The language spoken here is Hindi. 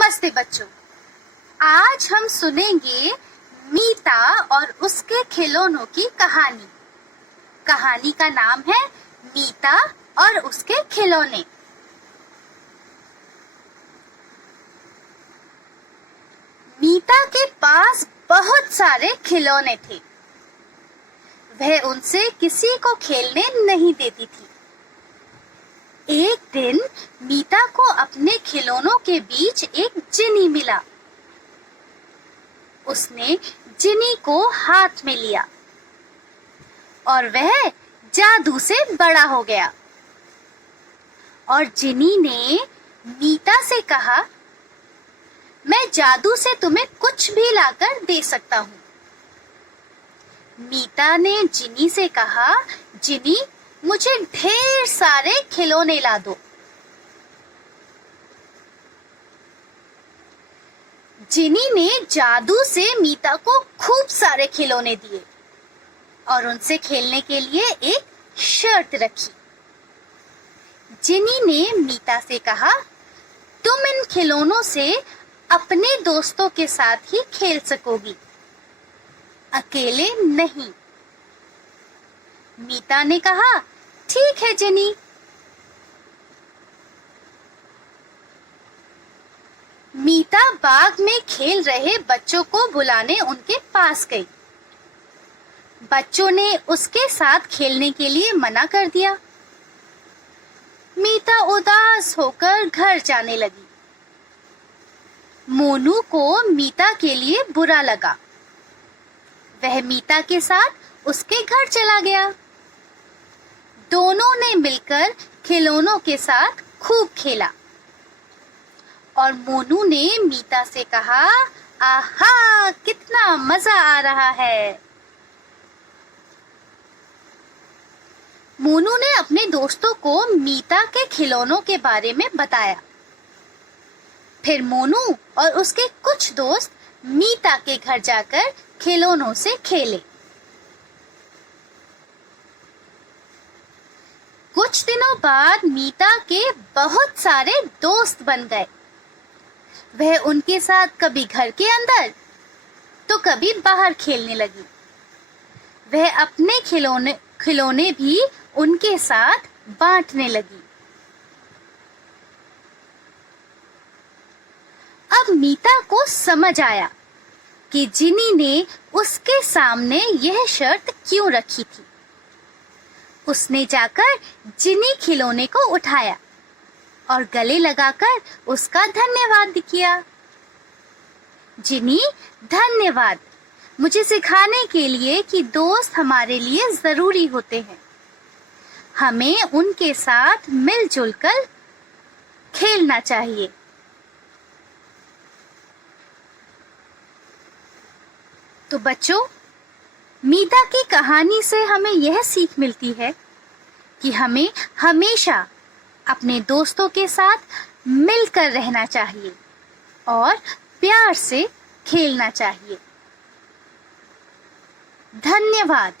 नमस्ते बच्चों। आज हम सुनेंगे मीता और उसके खिलौनों की कहानी। कहानी का नाम है मीता और उसके खिलौने। मीता के पास बहुत सारे खिलौने थे। वह उनसे किसी को खेलने नहीं देती थी। एक दिन मीता को अपने खिलौनों के बीच एक जिनी मिला। उसने जिनी को हाथ में लिया और वह जादू से बड़ा हो गया। और जिनी ने मीता से कहा, मैं जादू से तुम्हें कुछ भी लाकर दे सकता हूँ। मीता ने जिनी से कहा, जिनी मुझे ढेर सारे खिलौने ला दो। जिनी ने जादू से मीता को खूब सारे खिलौने दिए और उनसे खेलने के लिए एक शर्त रखी। जिनी ने मीता से कहा, तुम इन खिलौनों से अपने दोस्तों के साथ ही खेल सकोगी, अकेले नहीं। मीता ने कहा, ठीक है जिनी। मीता बाग में खेल रहे बच्चों को बुलाने उनके पास गई। बच्चों ने उसके साथ खेलने के लिए मना कर दिया। मीता उदास होकर घर जाने लगी। मोनू को मीता के लिए बुरा लगा। वह मीता के साथ उसके घर चला गया। दोनों ने मिलकर खिलौनों के साथ खूब खेला और मोनू ने मीता से कहा, आहा कितना मजा आ रहा है। मोनू ने अपने दोस्तों को मीता के खिलौनों के बारे में बताया। फिर मोनू और उसके कुछ दोस्त मीता के घर जाकर खिलौनों से खेले। कुछ दिनों बाद मीता के बहुत सारे दोस्त बन गए। वह उनके साथ कभी घर के अंदर तो कभी बाहर खेलने लगी। वह अपने खिलौने भी उनके साथ बांटने लगी। अब मीता को समझ आया कि जिनी ने उसके सामने यह शर्त क्यों रखी थी। उसने जाकर जिनी खिलौने को उठाया और गले लगाकर उसका धन्यवाद किया। जिनी, धन्यवाद मुझे सिखाने के लिए कि दोस्त हमारे लिए जरूरी होते हैं। हमें उनके साथ मिलजुल कर खेलना चाहिए। तो बच्चों, मीता की कहानी से हमें यह सीख मिलती है कि हमें हमेशा अपने दोस्तों के साथ मिलकर रहना चाहिए और प्यार से खेलना चाहिए। धन्यवाद।